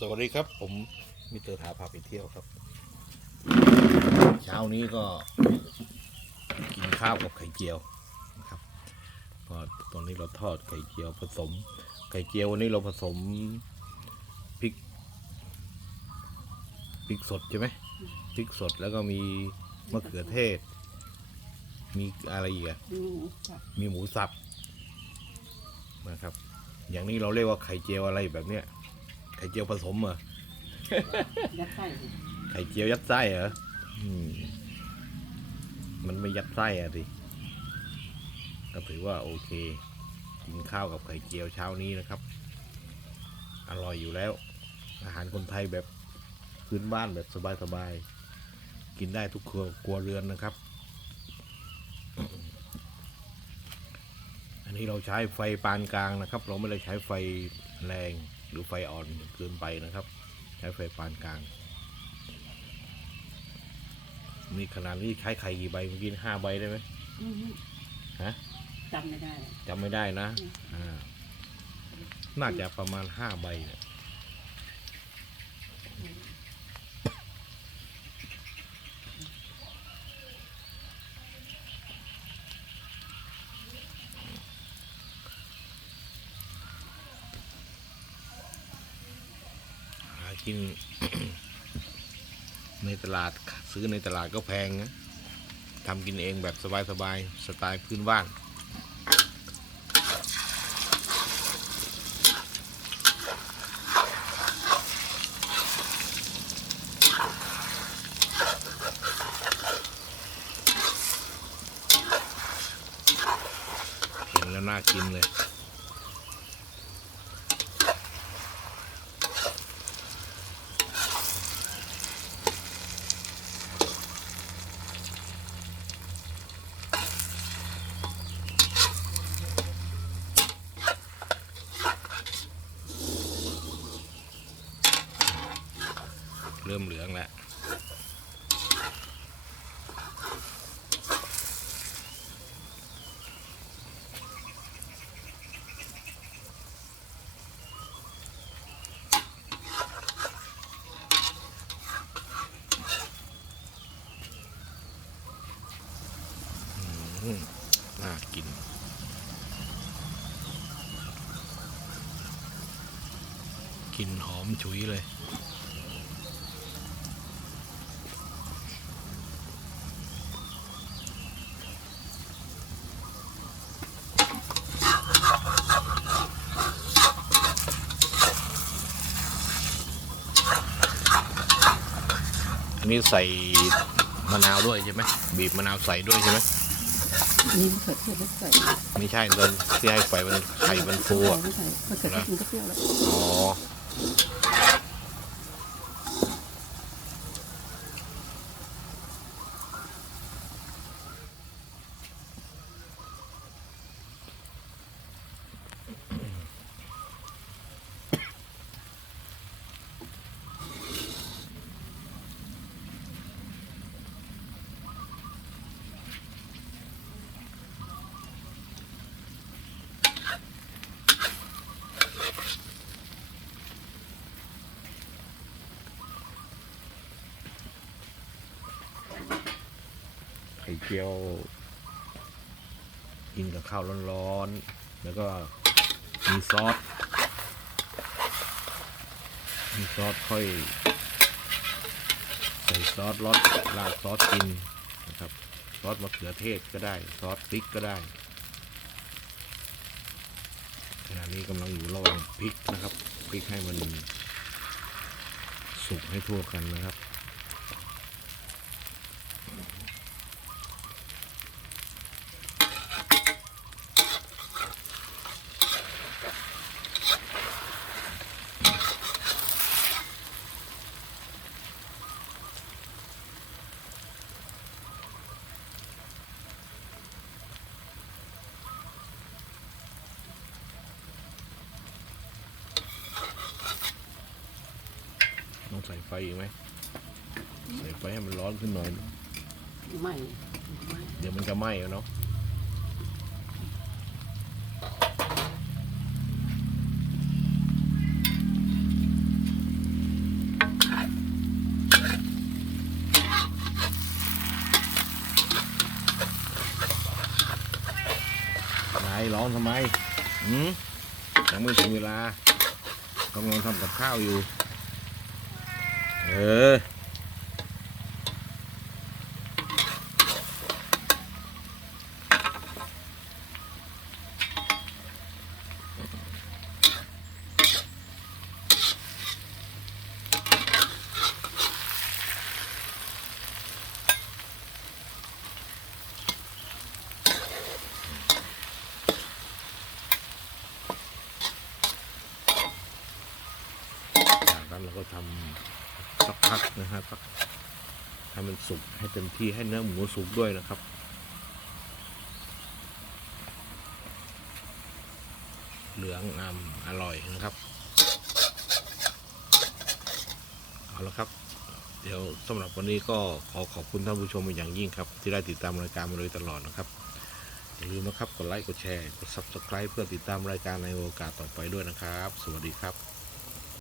สวัสดีครับผมมิสเตอร์ทาพาไปเที่ยวครับ เช้านี้ก็กินข้าวกับไข่เจียวนะครับก็ตอนนี้เราทอดไข่เจียวผสม ไข่เจียววันนี้เราผสมพริกพริกสดใช่ไหมพริกสดแล้วก็มีมะเขือเทศ มีอะไรอีกอะดูค่ะมีหมูสับนะครับ อย่างนี้เราเรียกว่าไข่เจียวอะไรแบบเนี้ย ไข่เจียวผสมเหรอ ยัดไส้ไข่เจียวยัดไส้เหรออืมมันไม่ยัดไส้อะดิก็ถือว่าโอเค กินข้าวกับไข่เจียวเช้านี้นะครับ อร่อยอยู่แล้ว อาหารคนไทยแบบพื้นบ้านแบบสบายๆ กินได้ทุกครัวครัวเรือนนะครับ นนี้เราใช้ไฟปานกลางนะครับ เราไม่ได้ใช้ไฟแรงหรือไฟอ่อนเกินไปนะครับ ใช้ไฟปานกลางนี่ขนาดนี้ใช้ไข่กี่ใบเมื่อกี้ห้าใบได้ไหมอื้อหือฮะจำไม่ได้จำไม่ได้นะอืมอ่าน่าจะประมาณห้าใบเนี่ย กิน ในตลาดซื้อในตลาดก็แพงนะทำกินเองแบบสบายๆสไตล์พื้นบ้านเห็นแล้วน่ากินเลย เริ่มเหลืองแล้วน่ากิน กลิ่นหอมฉุยเลย อันนี้ใส่มะนาวด้วยใช่ไหมบีบมะนาวใส่ด้วยใช่ไหมนี่มะเขือเทศไม่ใส่ไม่ใช่ตอนที่ให้ไฟมันไข่มันฟูอะไม่ใส่มะเขือเทศมันก็เปรี้ยวแล้วอ๋อ เจียว กินกับข้าวร้อนๆ แล้วก็มีซอส มีซอสค่อย ใส่ซอสรสราดซอสกินนะครับ ซอสมะเขือเทศก็ได้ ซอสพริกก็ได้ขณะนี้กำลังอยู่ระหว่างพริกนะครับ พริกให้มันสุกให้ทั่วกันนะครับ ใส่ไฟอีกไหมใส่ไฟให้มันร้อนขึ้นหน่อยไม่เดี๋ยวมันจะไหม้เนาะไรร้อนทำไม อืมยังไม่ถึงเวลากำลังทำกับข้าวอยู่ ออจากนั้นเราก็ทำ พักนะฮะสักให้มันสุกให้เต็มที่ให้เนื้อหมูสุกด้วยนะครับเหลืองอำอร่อยนะครับ เอาละครับ เดี๋ยวสำหรับวันนี้ก็ขอขอบคุณท่านผู้ชมเป็นอย่างยิ่งครับ ที่ได้ติดตามรายการมาโดยตลอดนะครับ อย่าลืมนะครับ กดไลค์ กดแชร์ กด Subscribe เพื่อติดตามรายการในโอกาสต่อไปด้วยนะครับ สวัสดีครับ